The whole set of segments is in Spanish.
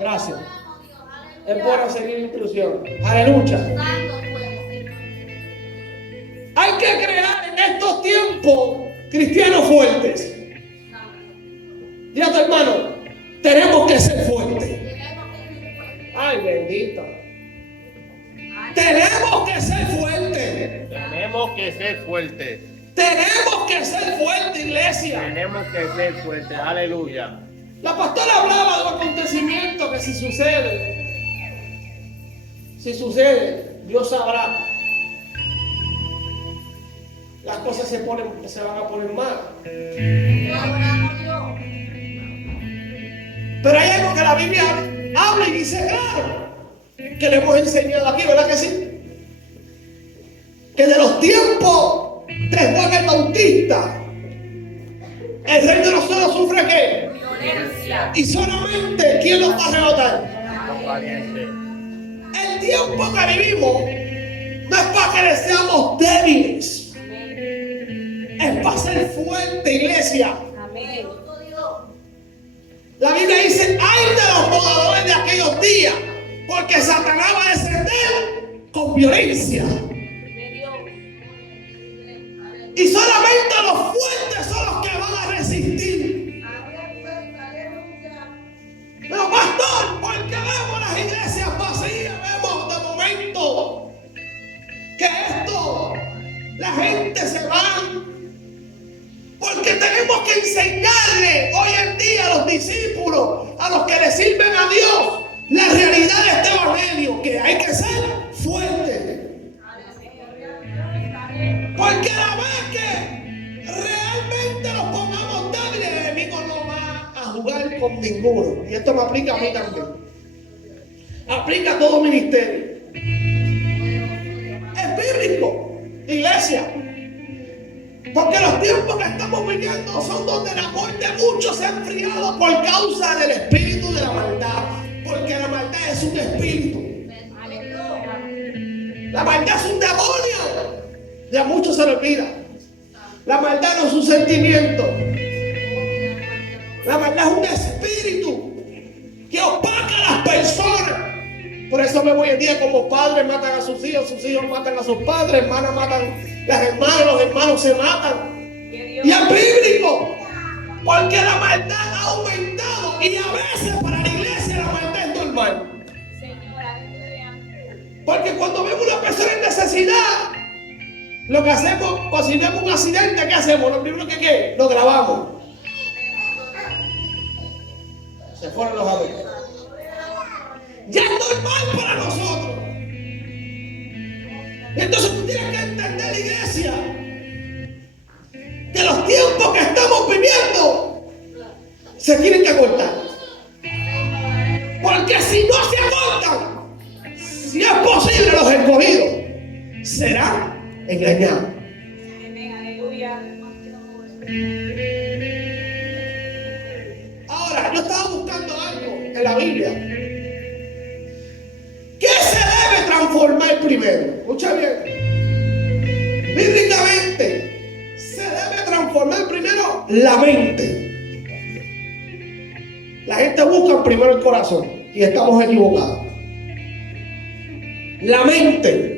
Gracias. Es bueno seguir la instrucción. Aleluya. Hay que crear en estos tiempos cristianos fuertes. Dile a tu hermano, tenemos que ser fuertes. Ay, bendito. Tenemos que ser fuertes. Tenemos que ser fuertes. Tenemos que ser fuertes, iglesia. Tenemos que ser fuertes. Aleluya. La pastora hablaba de un acontecimiento que si sucede, Dios sabrá. Las cosas se van a poner mal. Pero hay algo que la Biblia habla y dice claro, que le hemos enseñado aquí, ¿verdad que sí? Que de los tiempos de Juan el Bautista, el rey de los cielos sufre ¿qué? Violencia. Y solamente ¿quién los va a arrebatar? Los valientes. El tiempo que vivimos no es para que seamos débiles, es para ser fuerte, iglesia. Amén. La Biblia dice, ay de los moradores de aquellos días, porque Satanás va a descender con violencia. Y solamente los fuertes son los que van a resistir. Pero pastor, porque vemos las iglesias vacías, vemos de momento que la gente se va. Porque tenemos que enseñarle hoy en día a los discípulos, a los que le sirven a Dios, la realidad de este evangelio, que hay que ser fuertes. Porque a la vez que realmente nos pongamos débiles, el enemigo no va a jugar con ninguno. Y esto me aplica a mí también. Aplica a todo ministerio. Es bíblico, iglesia. Porque los tiempos que estamos viviendo son donde el amor de muchos se ha enfriado por causa del espíritu de la maldad. Porque la maldad es un espíritu. La maldad es un demonio. Y a muchos se le olvida. La maldad no es un sentimiento. La maldad es un espíritu que opaca a las personas. Por eso vemos hoy en día como padres matan a sus hijos matan a sus padres, hermanas matan las hermanas, los hermanos se matan. Y es bíblico, porque la maldad ha aumentado y a veces para la iglesia la maldad es normal. Porque cuando vemos una persona en necesidad, lo que hacemos, cuando si vemos un accidente, ¿qué hacemos? Lo primero que ¿qué? Lo grabamos. Se fueron los adultos. Ya es normal para nosotros. Entonces tú tienes que entender, iglesia, que los tiempos que estamos viviendo se tienen que cortar. Porque si no se cortan, si es posible, los escogidos serán engañados. Ahora, yo estaba buscando algo en la Biblia. ¿Qué se debe transformar primero? Escucha bien. Bíblicamente, se debe transformar primero la mente. La gente busca primero el corazón y estamos equivocados. La mente.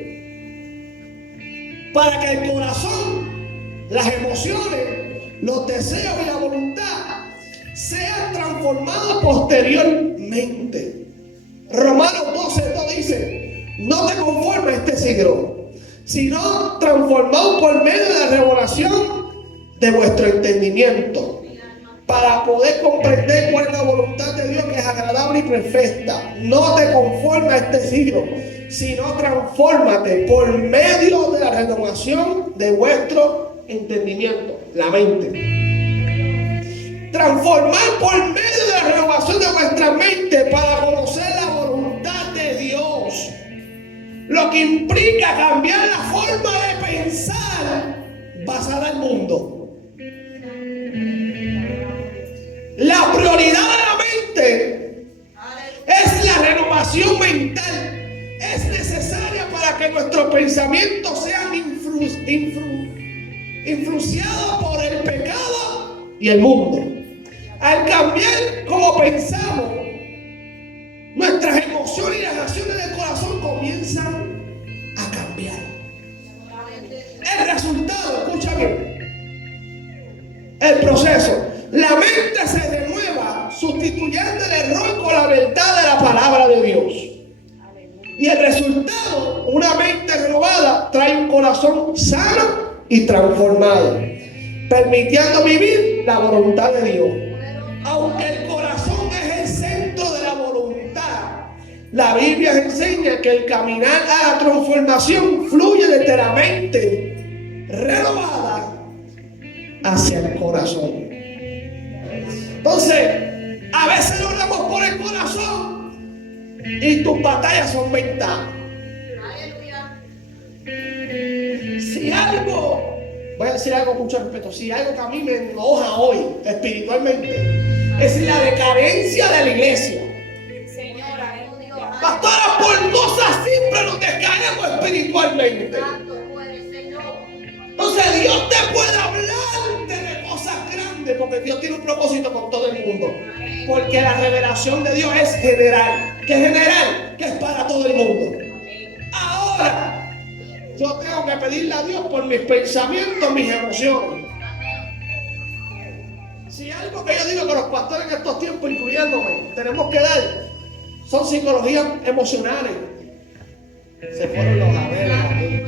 Para que el corazón, las emociones, los deseos y la voluntad sean transformados posteriormente. Romanos 12:2 dice, no te conformes a este siglo, sino transformado por medio de la revelación de vuestro entendimiento, para poder comprender cuál es la voluntad de Dios, que es agradable y perfecta. No te conformes a este siglo, sino transfórmate por medio de la renovación de vuestro entendimiento, la mente. Transformar por medio de la renovación de vuestra mente para conocer la voluntad de Dios. Lo que implica cambiar la forma de pensar basada en el mundo. La prioridad de la mente es la renovación mental. Es necesaria para que nuestros pensamientos sean influenciados por el pecado y el mundo. Al cambiar como pensamos, emociones y las acciones del corazón comienzan a cambiar. El resultado, escucha bien, el proceso. La mente se renueva sustituyendo el error con la verdad de la palabra de Dios. Y el resultado, una mente renovada, trae un corazón sano y transformado, permitiendo vivir la voluntad de Dios. Aunque el corazón es el centro de la voluntad, la Biblia enseña que el caminar a la transformación fluye desde la mente renovada hacia el corazón. Entonces, a veces lo oramos por el corazón y tus batallas son mentales. Si algo, voy a decir algo con mucho respeto, si algo que a mí me enoja hoy espiritualmente es la decadencia de la iglesia. Pastora, por cosas simples nos descaemos espiritualmente. Entonces Dios te puede hablarte de cosas grandes porque Dios tiene un propósito con todo el mundo. Porque la revelación de Dios es general. ¿Qué es general? Que es para todo el mundo. Ahora, yo tengo que pedirle a Dios por mis pensamientos, mis emociones. Si algo que yo digo que los pastores en estos tiempos, incluyéndome, tenemos que dar, son psicologías emocionales. Se fueron los abeles aquí.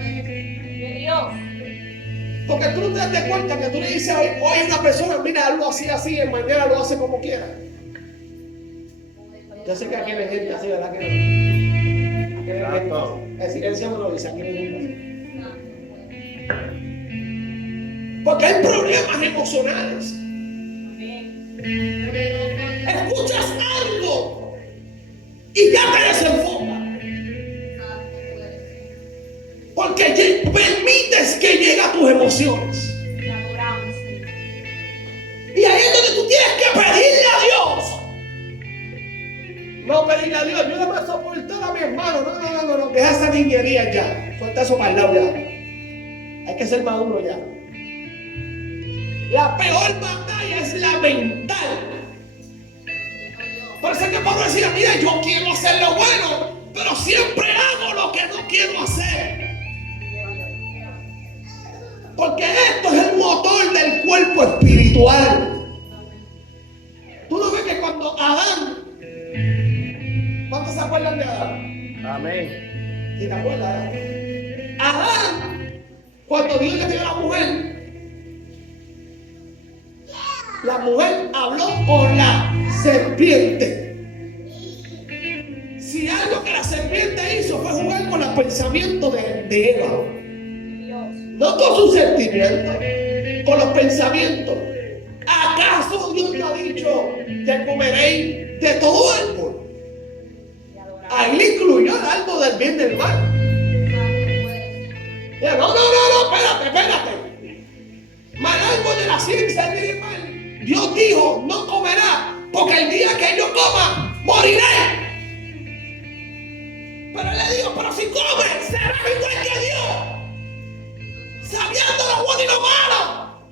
Porque tú no te das cuenta que tú le dices hoy a una persona, mira, hazlo así, así, y mañana lo hace como quiera. Yo sé que aquí hay gente así, ¿verdad? Que no. Aquí hay gente así. El silencio me lo dice, aquí hay gente así. Porque hay problemas emocionales. Escuchas algo y ya te desenfocas. Porque permites que lleguen a tus emociones. Y ahí es donde tú tienes que pedirle a Dios. No pedirle a Dios, ayúdame a soportar a mi hermano. No, deja esa niñería ya. Suelta eso para el lado ya. Hay que ser maduro ya. La peor batalla es la mental. Por eso es que Pablo decía, mira, yo quiero hacer lo bueno, pero siempre hago lo que no quiero hacer. Porque esto es el motor del cuerpo espiritual. Tú no ves que cuando Adán, ¿cuántos se acuerdan de Adán? Amén. ¿Sí te acuerdas? Adán, cuando Dios le dio a la mujer habló con la serpiente. Si algo que la serpiente hizo fue jugar con los pensamientos de Eva. No con sus sentimientos, con los pensamientos. ¿Acaso Dios te ha dicho que comeréis de todo árbol? Ahí le incluyó el árbol del bien y del mal. No, espérate. Mal árbol de la ciencia del bien y del mal. Dios dijo, no comerá, porque el día que yo coma, moriré. Pero él le dijo, pero si comes, serás igual que Dios. Sabiendo lo bueno y lo malo,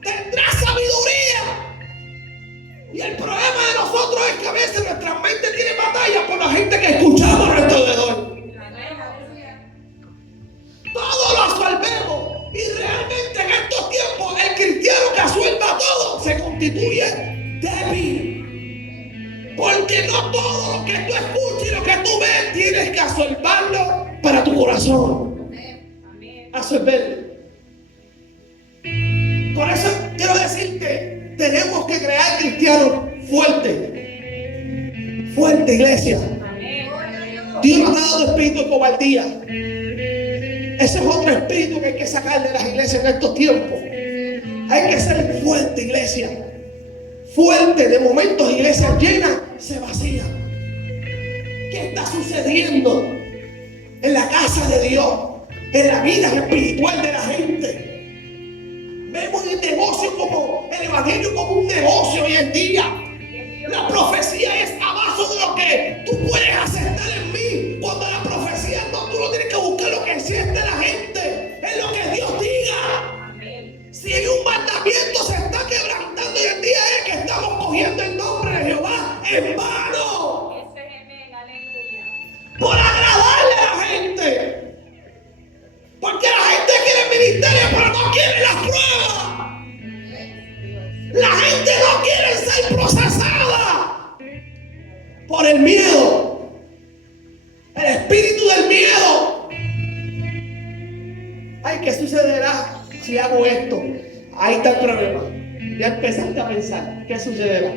tendrás sabiduría. Y el problema de nosotros es que a veces nuestra mente tiene batalla por la gente que escuchamos a nuestro alrededor. Todo lo absorbemos. Y realmente en estos tiempos el cristiano que absorba todo se constituye débil. Porque no todo lo que tú escuchas y lo que tú ves tienes que absorberlo para tu corazón. Absorberlo. Por eso quiero decirte, tenemos que crear cristianos fuertes. Fuerte, iglesia. Dios nos ha dado espíritu de cobardía. Ese es otro espíritu que hay que sacar de las iglesias en estos tiempos. Hay que ser fuerte, iglesia. Fuerte. De momentos, iglesias llenas se vacían. ¿Qué está sucediendo en la casa de Dios? En la vida espiritual de la gente. Vemos el negocio como el evangelio como un negocio hoy en día. La profecía es abajo de lo que tú puedes aceptar en mí. Cuando la profecía no, tú no tienes que buscar lo que siente la gente, es lo que Dios diga. Si hay un mandamiento se está quebrantando hoy en día es que estamos cogiendo el nombre de Jehová en vano. por agradarle a la gente. Porque la gente quiere el ministerio, pero no quiere las pruebas. La gente no quiere ser procesada por el miedo. El espíritu del miedo. Ay, ¿qué sucederá si hago esto? Ahí está el problema. Ya empezaste a pensar, ¿qué sucederá?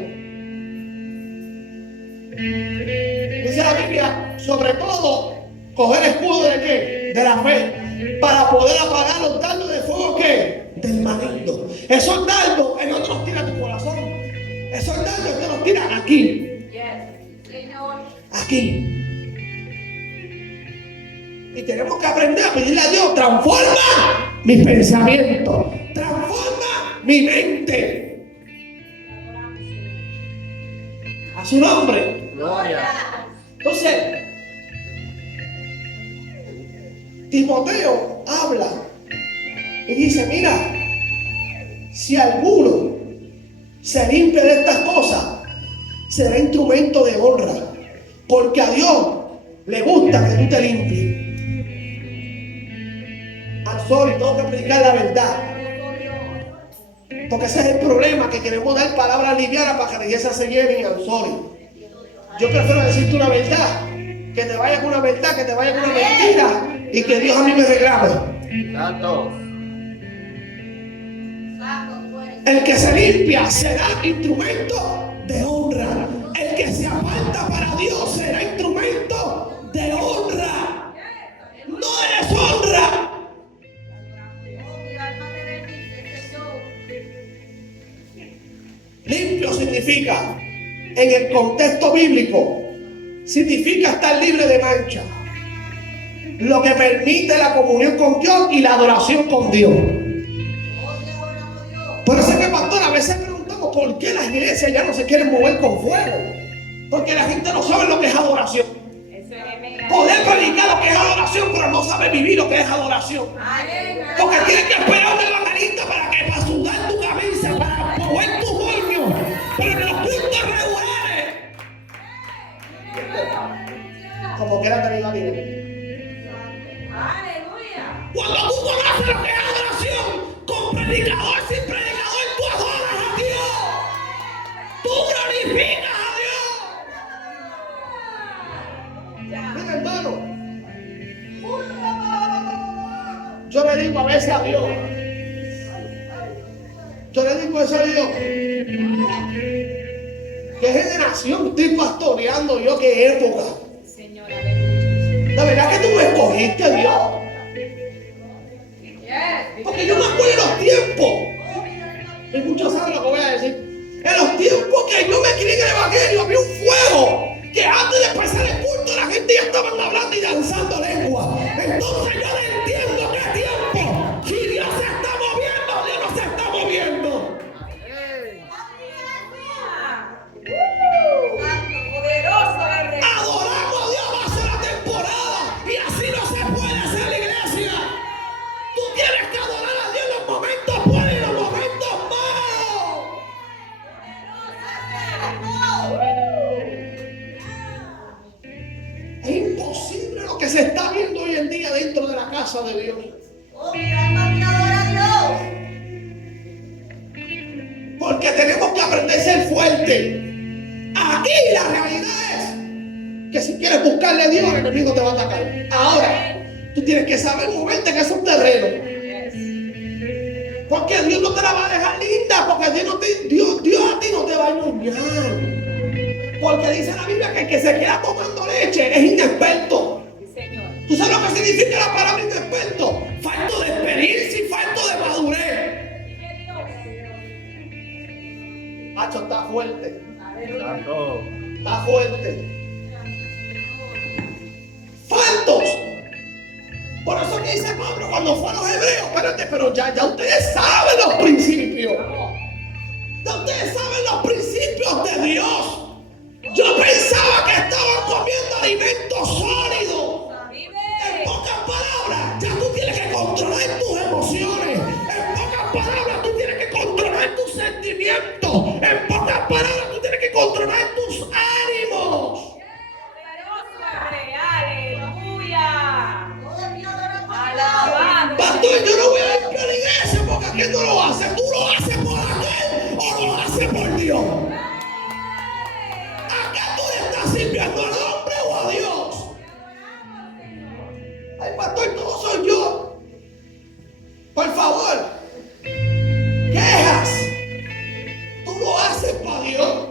Dice la Biblia, sobre todo, coger el escudo de ¿qué? De la fe, para poder apagar los dardos de fuego ¿qué? Del maligno. Esos dardos, Él no te los tira a tu corazón. Esos dardos te los tiran aquí. Aquí. Y tenemos que aprender a pedirle a Dios, transforma mis pensamientos, transforma mi mente. A su nombre. Gloria. Entonces, Timoteo habla y dice, mira, si alguno se limpia de estas cosas, será instrumento de honra, porque a Dios le gusta que tú te limpies. Al sol, tengo que predicar la verdad, porque ese es el problema, que queremos dar palabras livianas para que la iglesia se llene al sol. Yo prefiero decirte una verdad, que te vaya con una verdad, que te vaya con una mentira, y que Dios a mí me reclame. Santo. El que se limpia será instrumento de honra. El que se aparta para Dios será instrumento de honra. No eres honra. Limpio significa, en el contexto bíblico, significa estar libre de mancha. Lo que permite la comunión con Dios y la adoración con Dios. Por eso es que, pastor, a veces preguntamos por qué las iglesias ya no se quieren mover con fuego. Porque la gente no sabe lo que es adoración. Poder predicar lo que es adoración, pero no sabe vivir lo que es adoración. Porque tienes que esperar a un evangelista para sudar tu camisa, para mover tu moño. Pero en los cultos regulares, como quiera tener la vida. Cuando tú conoces lo que es adoración, con predicador sin predicador, tú adoras a Dios. Tú glorificas a Dios. Mira, hermano, yo le digo a veces a Dios, ¿qué generación estoy pastoreando yo? ¿Qué época? La verdad que tú me escogiste, Dios. Porque yo me acuerdo de los tiempos, y muchos saben lo que voy a decir, en los tiempos que yo me crié en el evangelio había un fuego que antes de empezar el culto la gente ya estaban hablando y danzando lengua. Entonces yo no entiendo qué tiempo, si Dios se está moviendo, Dios no se está moviendo. Adoramos a Dios hace la temporada y así no se puede hacer la iglesia. Tú tienes que adorar a Dios en los momentos buenos y en los momentos malos. Es imposible lo que se está viendo hoy en día dentro de la casa de Dios. Porque tenemos que aprender a ser fuertes. Aquí la realidad es que si quieres buscarle a Dios, el enemigo te va a atacar. Ahora, tú tienes que saber moverte en esos terrenos. Porque Dios no te la va a dejar linda, porque Dios a ti no te va a engañar. Porque dice la Biblia que el que se queda tomando leche es inexperto. ¿Tú sabes lo que significa la palabra inexperto? Falto de experiencia y falto de madurez. Hacho, está fuerte. Santo. Está fuerte. Faltos. Por eso que dice Pablo cuando fue a los hebreos, espérate, pero ya ustedes saben los principios. Ya ustedes saben los principios de Dios. Yo pensaba que estaban comiendo alimentos sólidos. En pocas palabras, ya tú tienes que controlar tus emociones. En pocas palabras, tú tienes que controlar tus sentimientos. En pocas palabras, tú tienes que controlar tus ánimos. pastor, yo no voy a ir a la iglesia porque aquel no lo hace. ¿Tú lo haces por aquel o lo haces por Dios? ¿A qué tú le estás sirviendo, al hombre o a Dios? Ay, pastor, todo soy yo. Por favor, quejas. Tú lo haces para Dios.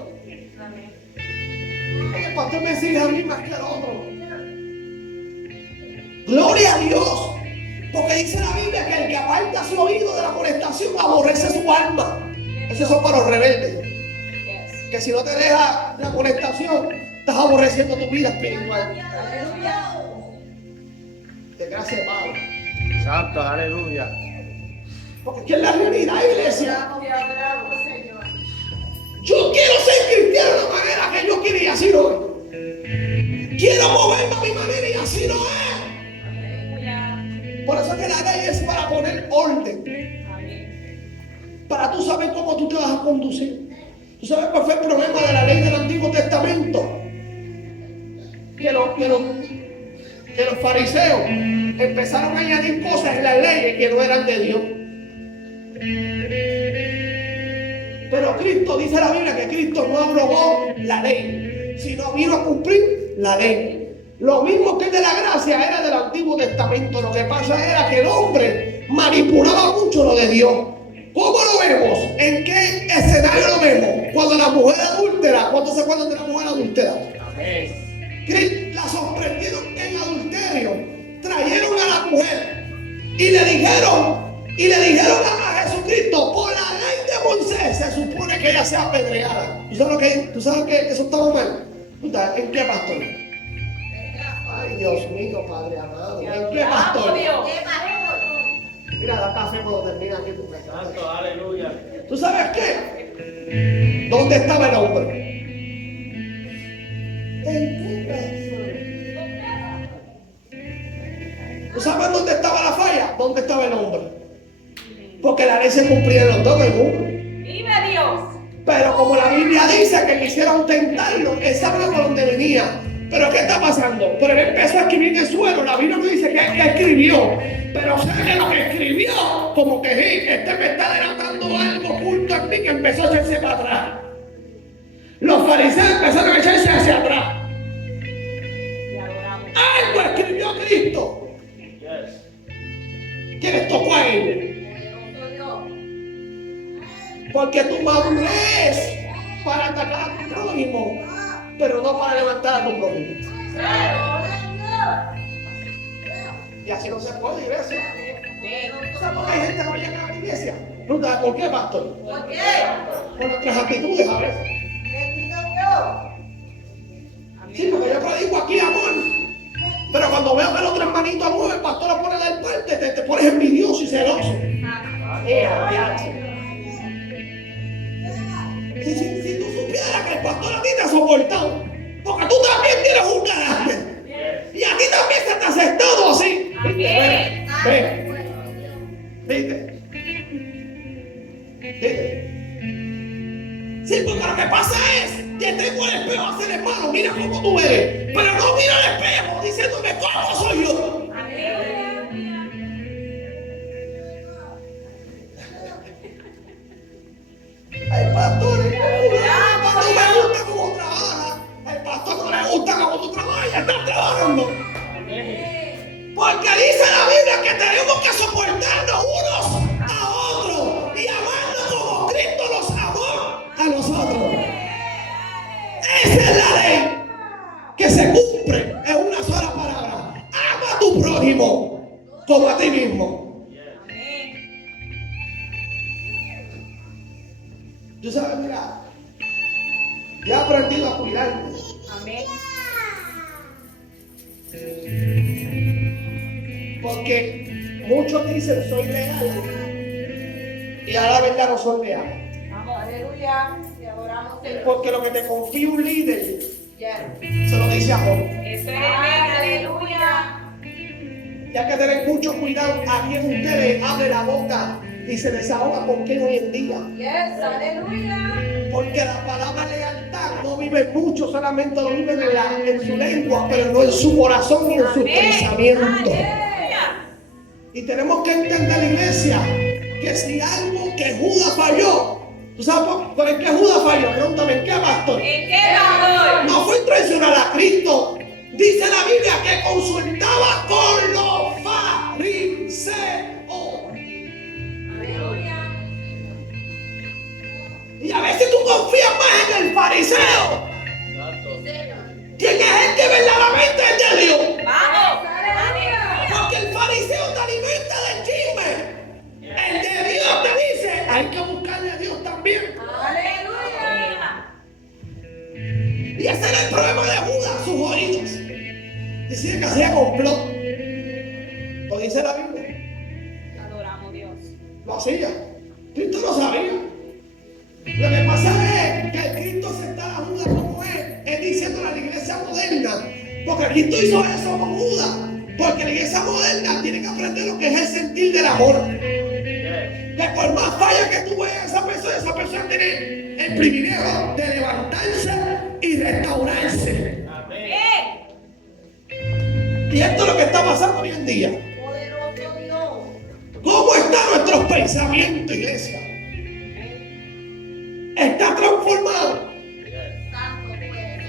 El pastor me sigue a mí más que al otro. Gloria a Dios. Porque dice la Biblia que el que aparta su oído de la amonestación aborrece su alma. Esos son para los rebeldes. Que si no te deja la amonestación, estás aborreciendo tu vida espiritual. De gracia de Pablo. Santo, aleluya. Porque aquí en la realidad, iglesia, yo quiero ser cristiano de la manera que yo quiero y así no es. Quiero moverme a mi manera y así no es. Por eso es que la ley es para poner orden. Para tú saber cómo tú te vas a conducir. ¿Tú sabes cuál fue el problema de la ley del Antiguo Testamento? Que los fariseos empezaron a añadir cosas en las leyes que no eran de Dios. Pero Cristo, dice la Biblia que Cristo no abrogó la ley, sino vino a cumplir la ley. Lo mismo que el de la gracia era del Antiguo Testamento. Lo que pasa era que el hombre manipulaba mucho lo de Dios. ¿Cómo lo vemos? ¿En qué escenario lo vemos? Cuando la mujer adúltera, ¿cuántos se acuerdan de la mujer adúltera? Amén. La sorprendieron en adulterio. Trajeron a la mujer y le dijeron a Jesucristo, por la ley de Moisés se supone que ella sea apedreada. ¿Tú sabes que eso estaba mal? ¿En qué, pastor? Ay, Dios mío, Padre amado. ¿En qué, pastor? Mira, da café cuando termina aquí tu casa. Santo, aleluya. ¿Tú sabes qué? ¿Dónde estaba el hombre? ¿En qué? ¿Tú sabes dónde estaba la falla? ¿Dónde estaba el hombre? Porque la ley se cumplía en los dos del mundo. ¡Vive Dios! Pero como la Biblia dice que quisieron tentarlo, él sabía por dónde venía. Pero ¿qué está pasando? Pero él empezó a escribir en el suelo. La Biblia no dice que escribió. Pero sé que lo que escribió, como que sí, este me está delatando algo oculto en mí, que empezó a echarse para atrás. Los fariseos empezaron a echarse hacia atrás. Algo escribió Cristo que les tocó a ellos. Porque tu madurez para atacar a tu prójimo, pero no para levantar a tu prójimo. Y así no se puede, iglesia. ¿Sabes por qué hay gente que no llega a la iglesia? No, ¿por qué, pastor? ¿Por qué? Por nuestras actitudes a veces. Sí, porque yo predico aquí amor. Pero cuando veo que el otro hermanito amor, el pastor lo pone del parte, te pones envidioso y celoso. Si tú supieras que el pastor a ti te ha soportado, porque tú también tienes un carácter. Y a ti también se te ha aceptado así. ¿Viste? Sí, porque lo que pasa es que tengo el espejo hacia el hermano, mira cómo tú eres. Pero no mira el espejo diciéndome cómo soy yo. El pastor no me gusta cómo trabaja. El pastor no le gusta cómo tú trabajas. Ya estás trabajando. Porque dice la Biblia que tenemos que soportarnos unos a otros y amarnos como Cristo nos amó a nosotros. Esa es la ley que se cumple en una sola palabra. Ama a tu prójimo como a ti mismo. Tú sabes, mira, ya he aprendido a cuidarme. Amén. Porque muchos dicen soy leal y a la verdad no son leales. Vamos, aleluya. Te adoramos, Señor. Porque lo que te confía un líder Yes. se lo dice a Job. Eso es amén, aleluya. Y hay que tener mucho cuidado a quien usted le abre la boca y se desahoga con quien hoy en día. Yes, aleluya. Porque la palabra lealtad no vive mucho, solamente lo vive en su lengua, pero no en su corazón ni en sus pensamientos. Aleluya. Y tenemos que entender, iglesia, que si algo que Judas falló, ¿tú sabes por en qué Judas falló? Pregúntame, ¿en qué, pastor? ¿En qué, pastor? No fue traicionar a Cristo. Dice la Biblia que consultaba con los fariseos. Aleluya. Y a veces tú confías más en el fariseo. ¿Quién es el que verdaderamente es de Dios? Vamos. Aleluya. Porque el fariseo te alimenta del chisme. El de Dios te dice, hay que buscarle a Dios también. Aleluya. Y ese era el problema de Judas, sus oídos. Decía que hacía complot. Lo dice la Biblia. Adoramos a Dios. Lo hacía. Cristo lo sabía. Lo que pasa es que Cristo aceptara a Judas como es diciendo a la iglesia moderna. Porque Cristo hizo eso con Judas. Porque la iglesia moderna tiene que aprender lo que es el sentir del amor. Que por más falla que tú veas a esa persona tiene el privilegio de levantarse y restaurarse. Bien. Y esto es lo que está pasando hoy en día. Poderoso Dios. ¿Cómo están nuestros pensamientos, iglesia? Está transformado. Santo pueblo.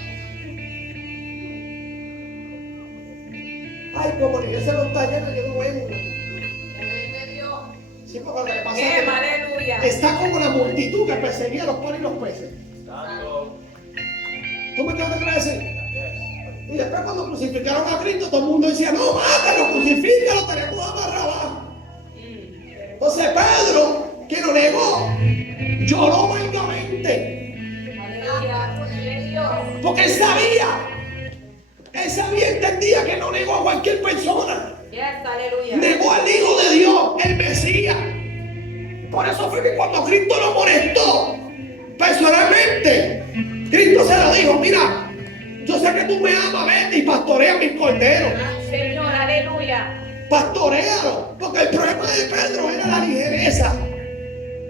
Ay, como la iglesia no está llena, yo no vengo. Poder de Dios. Sí, porque lo que pasa Bien, es que aleluya. está como la multitud que perseguía a los panes y los peces. ¿Tú me quieres decir? Y después cuando crucificaron a Cristo, todo el mundo decía, no, mátalo, crucifícalo, tenemos amarrado. Entonces Pedro, que lo negó, lloró amargamente. Aleluya. Poder de Dios. Porque él sabía, entendía que no negó a cualquier persona. Yes, aleluya. Negó al Hijo de Dios, el Mesías. Por eso fue que cuando Cristo lo molestó, personalmente, Cristo se lo dijo, mira, yo sé que tú me amas, vete y pastorea mis corderos. Señor, aleluya. Pastorealo, porque el problema de Pedro era la ligereza.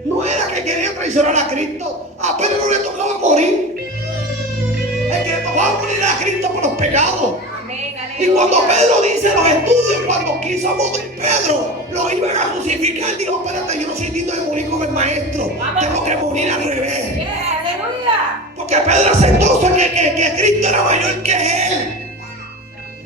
No era que quería traicionar a Cristo. A Pedro no le tocaba morir. El que le tocaba morir era a Cristo por los pecados. Amén, Y aleluya. cuando Pedro dice en los estudios, cuando quiso morir Pedro, lo iban a crucificar, dijo, espérate, yo no soy digno de morir como el maestro. Tengo que morir al revés. Yes, aleluya. Porque Pedro aceptó que Cristo era mayor que él.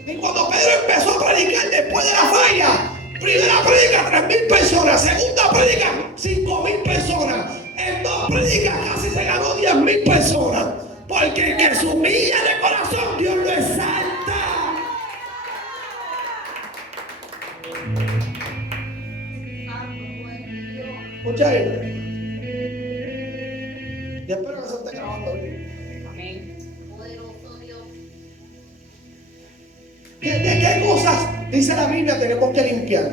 Y cuando Pedro empezó a predicar después de la falla, primera predica 3,000 personas, segunda predica 5,000 personas, en 2 predicas casi se ganó 10,000 personas. Porque el que se humilla de corazón, Dios lo exalta. Escucha esto. Yo espero que se esté grabando bien. Amén. Poderoso Dios. ¿De qué cosas, dice la Biblia, tenemos que limpiar?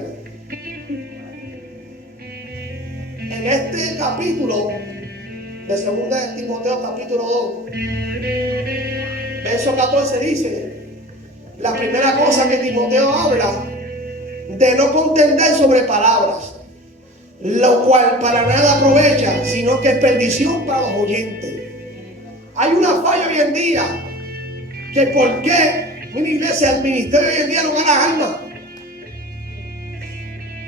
En este capítulo de 2 de Timoteo, capítulo 2, verso 14 dice, la primera cosa que Timoteo habla, de no contender sobre palabras, lo cual para nada aprovecha, sino que es perdición para los oyentes. Hay una falla hoy en día, que por qué una iglesia, el ministerio hoy en día no gana alma.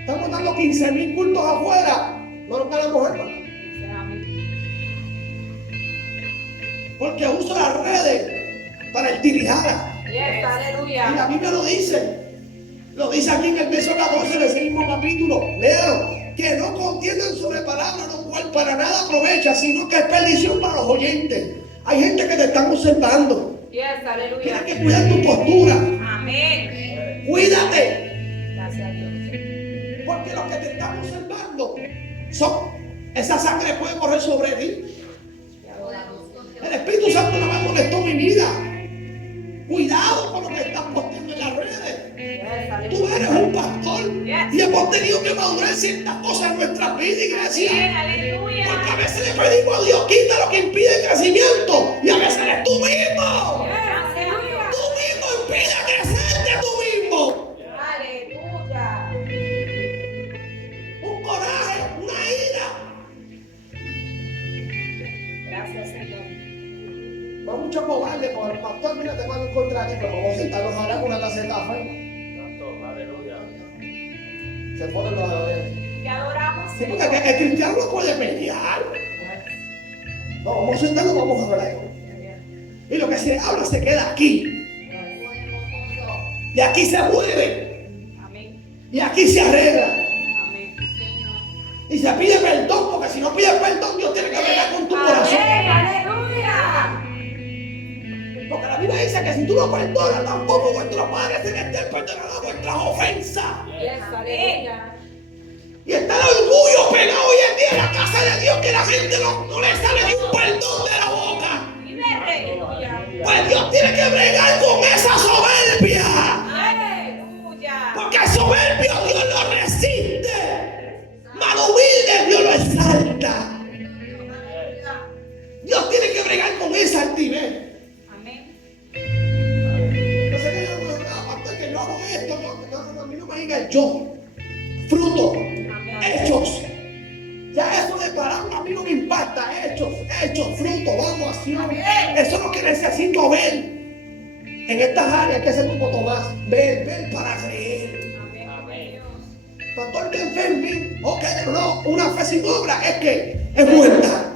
Estamos dando 15,000 cultos afuera, no nos ganamos alma. Porque uso las redes para el tirijara. Yes, Y la aleluya. Biblia lo dice aquí en el verso 14 de ese mismo capítulo. Léalo. Que no contiendan sobre palabras, lo cual para nada aprovecha, sino que es perdición para los oyentes. Hay gente que te están observando. Yes, aleluya. Tienes que cuidar tu postura. Amén. Cuídate. Gracias a Dios. Porque los que te están observando esa sangre puede correr sobre ti. El Espíritu Santo no me molestó mi vida. Cuidado con lo que estás posteando en las redes. Yes, Tú aleluya. eres un pastor Yes. y hemos tenido que madurar ciertas cosas en nuestra vida, iglesia. Bien, aleluya. Porque a veces le pedimos a Dios, quita lo que impide el crecimiento. Y a veces eres tú mismo. Yes, aleluya. Tú mismo impide crecerte tú mismo. Aleluya. Un coraje, una ira. Gracias, Señor. Va mucho cobarde por el pastor, mira, te mando en contra de ti, pero vamos a sentarnos a hablar con una taza de café. Se ponen los adoradores. Te adoramos, Sí, Señor. porque el cristiano no puede pelear. No, vamos a sentarnos, vamos a hablar. Y lo que se habla se queda aquí. Y aquí se mueve. Amén. Y aquí se arregla. Amén. Y se pide perdón, porque si no pides perdón, Dios tiene que bregar con tu corazón. Amén. Aleluya. Porque la Biblia dice que si tú no perdonas, tampoco vuestro Padre Celestial perdonará vuestras ofensas. Aleluya. Y está el orgullo pegado hoy en día en la casa de Dios, que la gente no le sale ni un perdón de la boca. Vive el rey. Aleluya. Pues Dios tiene que bregar con esa soberbia. Aleluya. Porque el soberbio Dios lo resiste. Mas lo humilde Dios lo exalta. Dios tiene que bregar con esa altivez. Amén. No sé que yo hago esto, a mí no me diga el yo. Fruto, hechos. Ya eso de parar a mí no me impacta. Hechos, fruto, vamos, acción. Eso es lo que necesito ver en estas áreas que se tuvo Tomás. Ver para creer. Amén. Pastor, te enferme. Ok, no, una fe sin obra es muerta.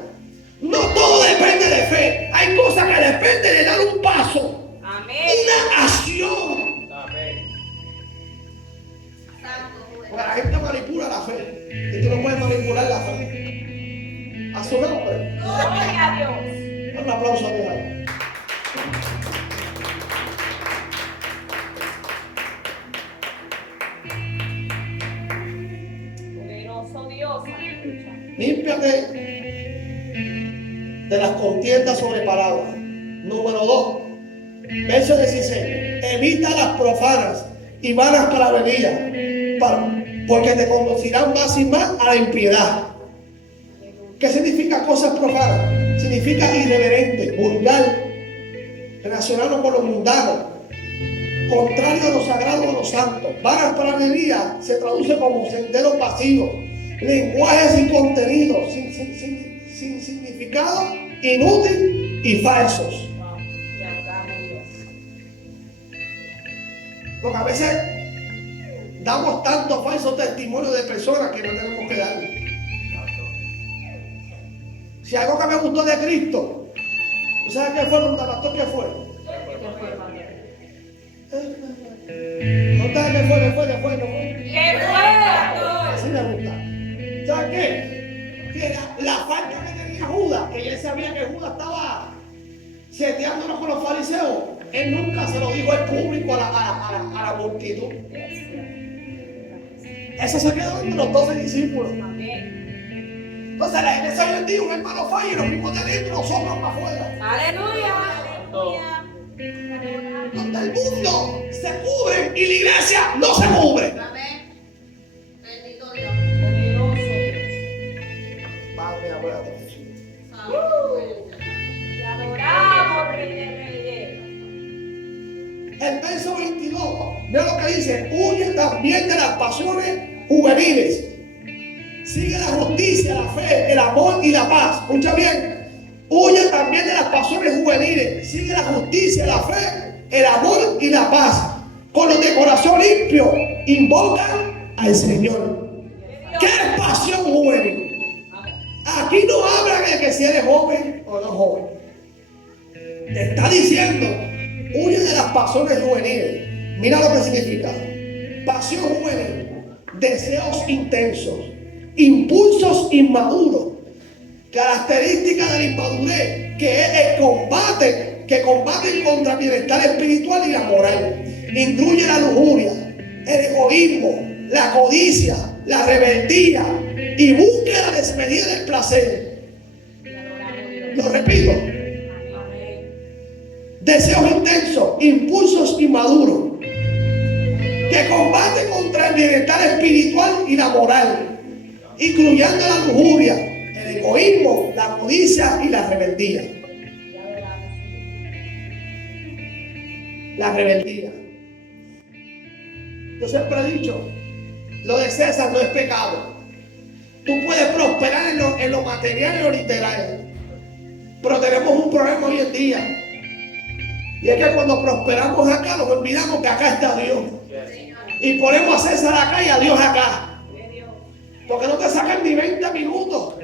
No todo depende de fe. Hay cosas que dependen de dar un paso, Amén. una acción. Amén. Porque la gente manipula la fe y tú no puedes manipular la fe. A su nombre. Gloria a Dios. Un aplauso a Dios. Poderoso Dios. Aleluya. Límpiate de las contiendas sobre palabras. Número 2, verso 16. Evita las profanas y vanas palabrerías, porque te conducirán más y más a la impiedad. ¿Qué significa cosas profanas? Significa irreverente, vulgar, relacionado con lo mundano, contrario a lo sagrado de los santos. Vanas palabrerías se traduce como senderos vacíos, lenguajes sin contenido, sin significado, inútil y falsos. Te adoramos, Dios. Porque a veces damos tantos falsos testimonios de personas que no tenemos que dar. Si algo que me gustó de Cristo, ¿tú sabes qué fue, don pastor? ¿Qué fue? ¿Qué fue, hermano? No sabes qué fue. ¿Qué fue, pastor? Así me gusta. ¿Sabes qué? Que la falta que tenía Judas, que él sabía que Judas estaba seteándonos con los fariseos, él nunca se lo dijo al público, a la multitud. Eso se quedó entre los 12 discípulos. Amén. Entonces la iglesia hoy en día, un hermano falla y los mismos de adentro los hombros para afuera. Aleluya. Aleluya. Donde el mundo se cubre y la iglesia no se cubre. Amén. Bendito Dios. Poderoso Dios. Padre, acuérdate, Jesús. Te adoramos, Rey de Reyes. El verso 22, ve lo que dice: huye también de las pasiones juveniles. Sigue la justicia, la fe, el amor y la paz. Escucha bien. Huye también de las pasiones juveniles. Sigue la justicia, la fe, el amor y la paz. Con los de corazón limpio, invocan al Señor. ¿Qué es pasión juvenil? Aquí no habla de que si eres joven o no joven. Te está diciendo: huye de las pasiones juveniles. Mira lo que significa. Pasión juvenil, deseos intensos, impulsos inmaduros, características de la inmadurez, que es el combate, que combaten contra el bienestar espiritual y la moral. Incluye la lujuria, el egoísmo, la codicia, la rebeldía y búsqueda desmedida del placer. Te adoramos, Dios. Lo repito: Amén. deseos intensos, impulsos inmaduros, que combaten contra el bienestar espiritual y la moral, incluyendo la lujuria, el egoísmo, la codicia y la rebeldía. Te adoramos. La rebeldía. Yo siempre he dicho, lo de César no es pecado. Tú puedes prosperar en lo material y en lo literal, pero tenemos un problema hoy en día, y es que cuando prosperamos acá nos olvidamos que acá está Dios, y ponemos a César acá y a Dios acá. Porque no te sacan ni 20 minutos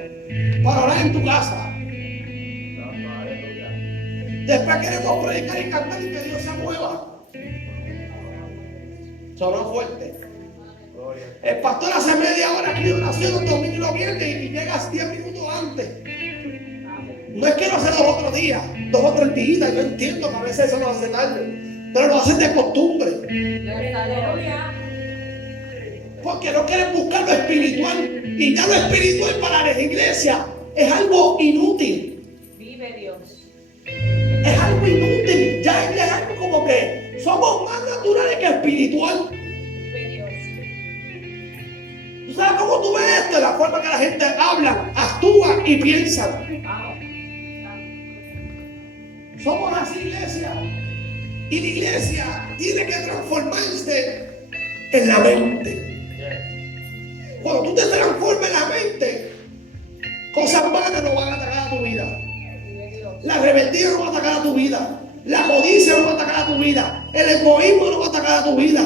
para orar en tu casa. Santo, aleluya. Después queremos predicar y cantar y que Dios se mueva. Sonó fuerte. Gloria. El pastor hace media hora aquí de oración, los domingos y los viernes y llegas 10 minutos antes. No es que lo hace los otros días, 2 o 3 días. Yo entiendo que a veces eso no hace tarde, pero lo hacen de costumbre. Aleluya. Porque no quieren buscar lo espiritual. Y ya lo espiritual para la iglesia es algo inútil. Vive Dios. Es algo inútil. Ya es algo como que somos más naturales que espiritual. Vive Dios. ¿Tú sabes cómo tú ves esto? La forma que la gente habla, actúa y piensa. Vamos. Somos así, iglesia. Y la iglesia tiene que transformarse en la mente. Yes. Cuando tú te transformas en la mente, cosas malas no van a atacar a tu vida. Vive Dios. La rebeldía no va a atacar a tu vida. La codicia no va a atacar a tu vida. El egoísmo no va a atacar a tu vida.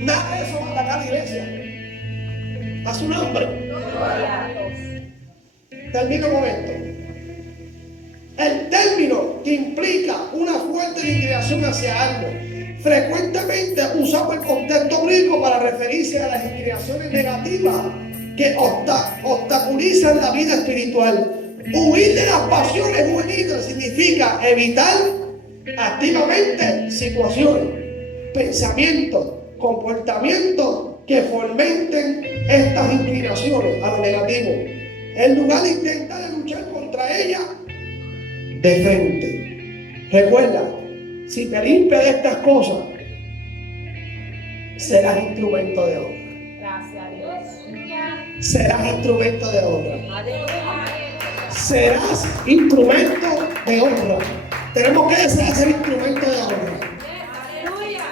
Nada de eso va a atacar a la iglesia. A su nombre. Gloria a Dios. Termino un momento. El término que implica una fuerte inclinación hacia algo, frecuentemente usamos el contexto bíblico para referirse a las inclinaciones negativas que obstaculizan la vida espiritual. Huir de las pasiones juveniles significa evitar activamente situaciones, pensamientos, comportamientos que fomenten estas inclinaciones a lo negativo, en lugar de intentar luchar contra ellas de frente. Recuerda, si te limpias de estas cosas, serás instrumento de honra. Gracias a Dios. Serás instrumento de honra. Aleluya. Serás instrumento de honra. Tenemos que desear ser instrumento de honra. Aleluya.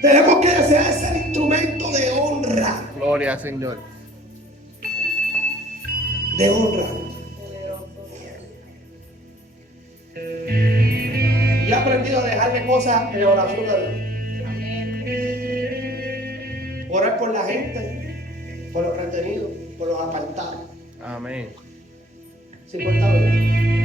Tenemos que desear ser instrumento de honra. Gloria al Señor. De honra. Yo he aprendido a dejarle cosas en la oración a Dios. Amén. Orar por la gente, por los retenidos, por los apartados. Amén. ¿Sí puede estar bien?